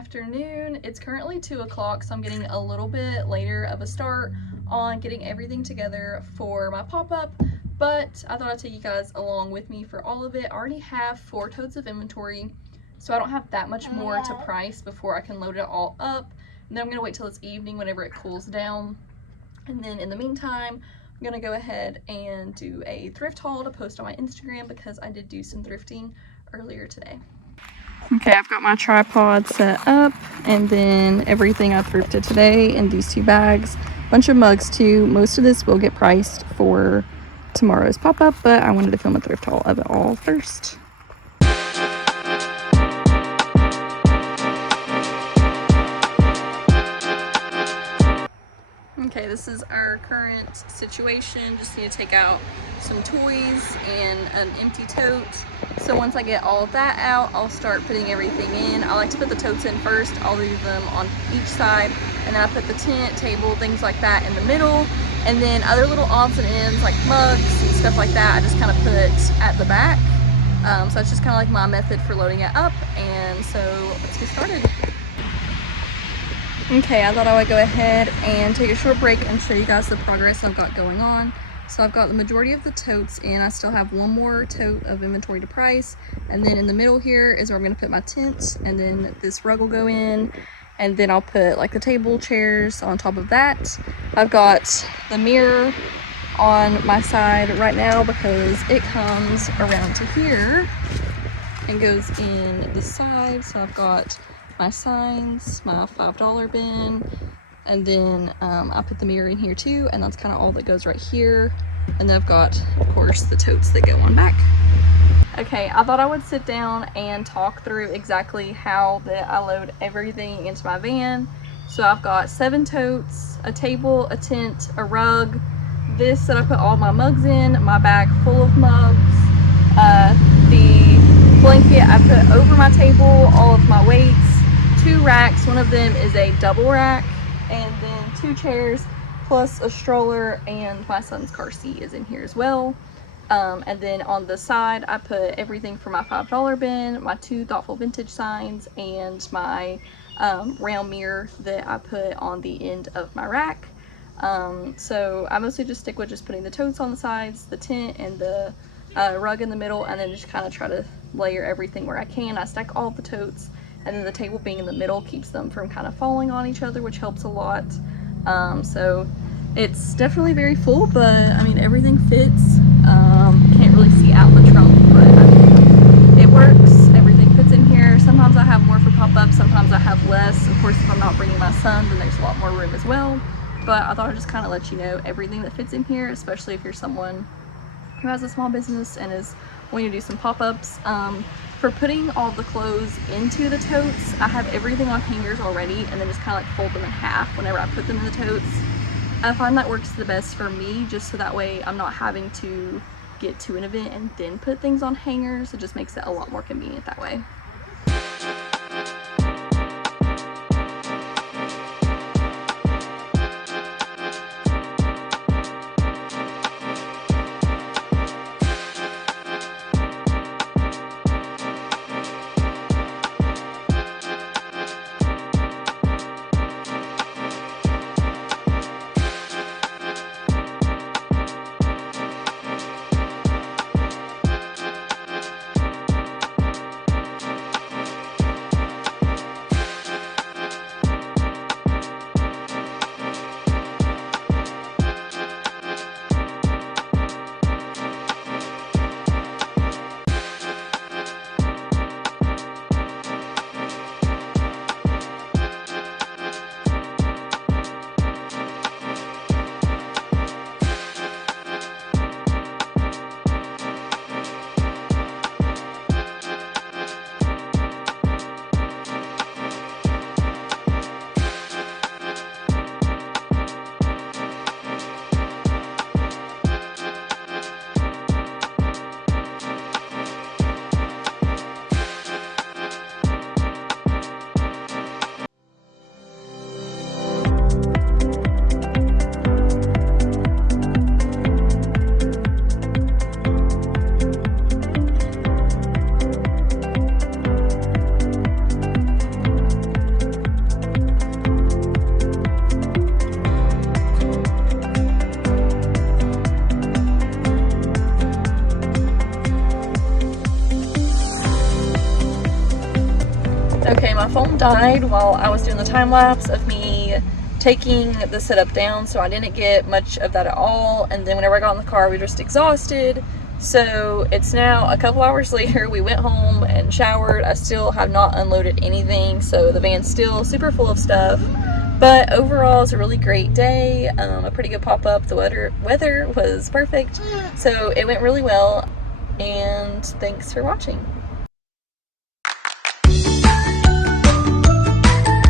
afternoon. It's currently 2 o'clock, so I'm getting a little bit later of a start on getting everything together for my pop-up, but I thought I'd take you guys along with me for all of it. I already have 4 totes of inventory, so I don't have that much more to price before I can load it all up. And then I'm gonna wait till it's evening whenever it cools down. And then in the meantime, I'm gonna go ahead and do a thrift haul to post on my Instagram because I did do some thrifting earlier today. Okay, I've got my tripod set up, and then everything I thrifted today in these 2 bags. Bunch of mugs too. Most of this will get priced for tomorrow's pop-up, but I wanted to film a thrift haul of it all first. Okay, this is our current situation. Just need to take out some toys and an empty tote. So once I get all of that out, I'll start putting everything in. I like to put the totes in first. I'll leave them on each side, and then I put the tent, table, things like that in the middle. And then other little odds and ends like mugs and stuff like that, I just kind of put at the back. So that's just kind of like my method for loading it up. And so let's get started. Okay, I thought I would go ahead and take a short break and show you guys the progress I've got going on. So I've got the majority of the totes in. I still have 1 more tote of inventory to price. And then in the middle here is where I'm going to put my tent. And then this rug will go in. And then I'll put like the table, chairs on top of that. I've got the mirror on my side right now because it comes around to here and goes in the side. So I've got my signs, my $5 bin, and then I put the mirror in here too, and that's kind of all that goes right here. And then I've got, of course, the totes that go on back. Okay, I thought I would sit down and talk through exactly how that I load everything into my van. So I've got 7 totes, a table, a tent, a rug, this that I put all my mugs in, my bag full of mugs, the blanket I put over my table, all of my weights, 2 racks, one of them is a double rack, and then 2 chairs plus a stroller, and my son's car seat is in here as well. And then on the side I put everything for my $5 bin, my 2 thoughtful vintage signs, and my round mirror that I put on the end of my rack. So I mostly just stick with just putting the totes on the sides, the tent, and the rug in the middle, and then just kind of try to layer everything where I can. I stack all the totes, and then the table being in the middle keeps them from kind of falling on each other, which helps a lot. So it's definitely very full, but I mean everything fits. Can't really see out the trunk, but I mean, it works. Everything fits in here. Sometimes I have more for pop-up, sometimes I have less. Of course, if I'm not bringing my son, then there's a lot more room as well. But I thought I'd just kind of let you know everything that fits in here, especially if you're someone who has a small business and is wanting to do some pop-ups. For putting all the clothes into the totes, I have everything on hangers already, and then just kind of like fold them in half whenever I put them in the totes. I find that works the best for me, just so that way I'm not having to get to an event and then put things on hangers. It just makes it a lot more convenient that way. died while I was doing the time lapse of me taking the setup down, so I didn't get much of that at all. And then whenever I got in the car, we were just exhausted. So it's now a couple hours later. We went home and showered. I still have not unloaded anything, so the van's still super full of stuff. But overall, it's a really great day, a pretty good pop-up. The weather was perfect, so it went really well. And thanks for watching.